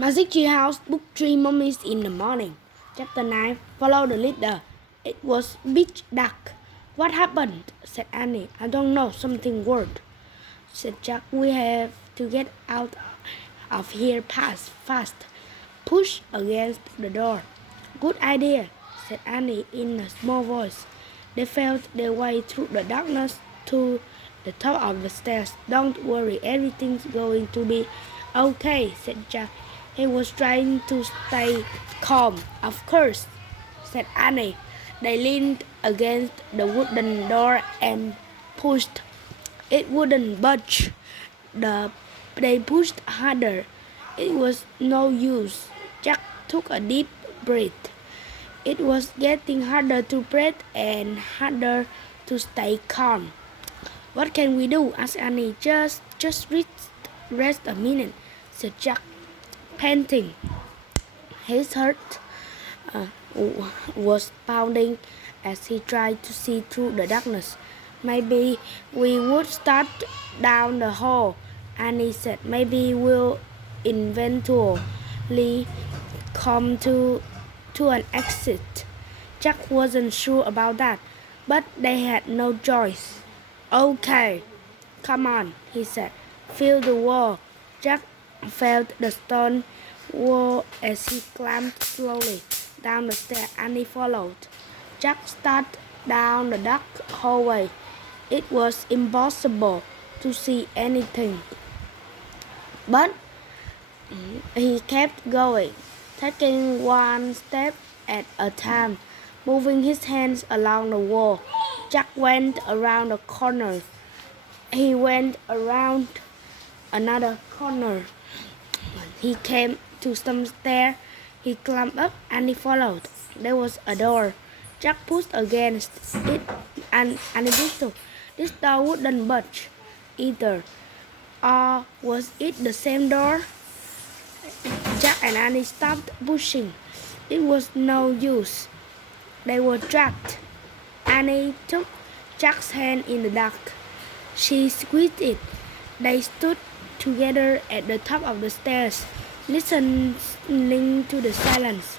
Magic Tree House, Book 3, Mummies in the Morning. Chapter 9. Follow the leader. It was pitch dark. What happened? Said Annie. I don't know. Something weird, said Jack. We have to get out of here fast. Push against the door. Good idea, said Annie in a small voice. They felt their way through the darkness to the top of the stairs. Don't worry, everything's going to be okay, said Jack. He was trying to stay calm. Of course, said Annie. They leaned against the wooden door and pushed. It wouldn't budge. They pushed harder. It was no use. Jack took a deep breath. It was getting harder to breathe and harder to stay calm. What can we do? Asked Annie. Just rest a minute, said Jack, panting. His heart was pounding as he tried to see through the darkness. Maybe we would start down the hall, Annie said. Maybe we'll eventually come to an exit. Jack wasn't sure about that, but they had no choice. Okay, come on, he said. Feel the wall. Jack felt the stone wall as he climbed slowly down the stairs. Annie followed. Jack started down the dark hallway. It was impossible to see anything, but he kept going, taking one step at a time, moving his hands along the wall. Jack went around a corner. He went around another corner. He came to some stairs. He climbed up and he followed. There was a door. Jack pushed against it and it this door wouldn't budge either. Or was it the same door? Jack and Annie stopped pushing. It was no use. They were trapped. Annie took Jack's hand in the dark. She squeezed it. They stood together at the top of the stairs, listening to the silence.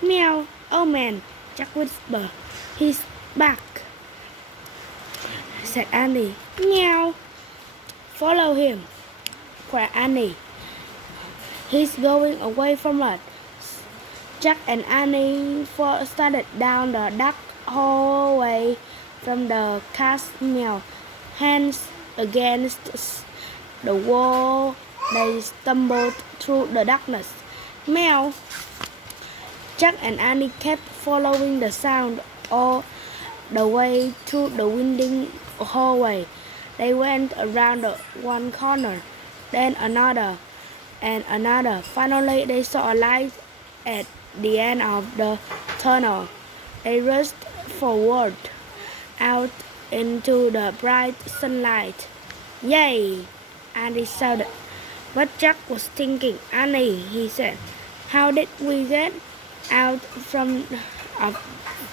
Meow, oh man, Jack whispered. He's back, said Annie. Meow. Follow him, cried Annie. He's going away from us. Jack and Annie started down the dark hallway from the castle. Hands against the wall, they stumbled through the darkness. Meow. Jack and Annie kept following the sound all the way through the winding hallway. They went around one corner, then another, and another. Finally, they saw a light at the end of the tunnel. They rushed forward, out into the bright sunlight. Yay! Andy shouted. But Jack was thinking. Annie, he said, how did we get out from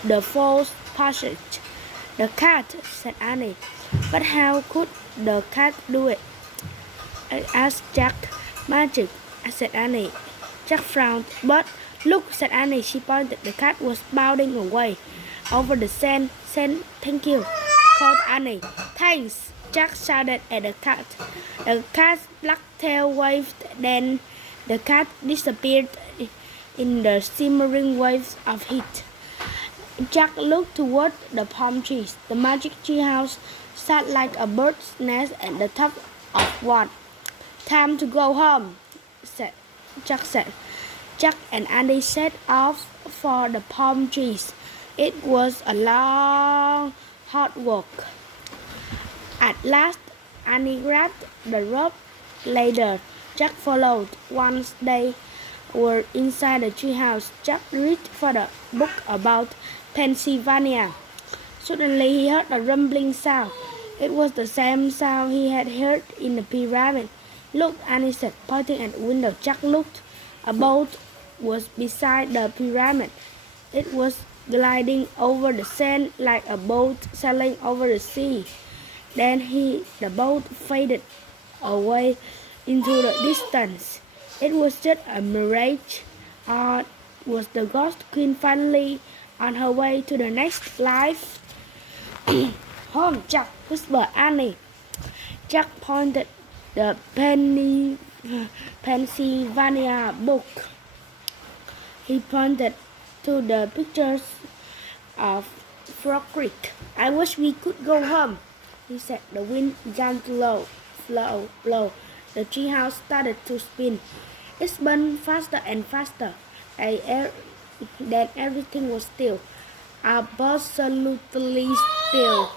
the false passage? The cat, said Annie. But how could the cat do it? Asked Jack. Magic, said Annie. Jack frowned. But look, said Annie. She pointed. The cat was bounding away over the sand. Thank you, called Annie. Thanks, Jack shouted at the cat. The cat's black tail waved. Then the cat disappeared in the shimmering waves of heat. Jack looked toward the palm trees. The magic tree house sat like a bird's nest at the top of one. Time to go home, Jack said. Jack and Andy set off for the palm trees. It was a long, hard walk. At last, Annie grabbed the rope ladder. Jack followed. Once they were inside the treehouse, Jack reached for the book about Pennsylvania. Suddenly, he heard a rumbling sound. It was the same sound he had heard in the pyramid. Look, Annie said, pointing at the window. Jack looked. A boat was beside the pyramid. It was gliding over the sand like a boat sailing over the sea. Then the boat faded away into the distance. It was just a mirage. Or was the ghost queen finally on her way to the next life? Home, Jack, whispered Annie. Jack pointed the Pennsylvania book. He pointed to the pictures of Frog Creek. I wish we could go home, he said. The wind began to blow. The treehouse started to spin. It spun faster and faster. Then everything was still, absolutely still.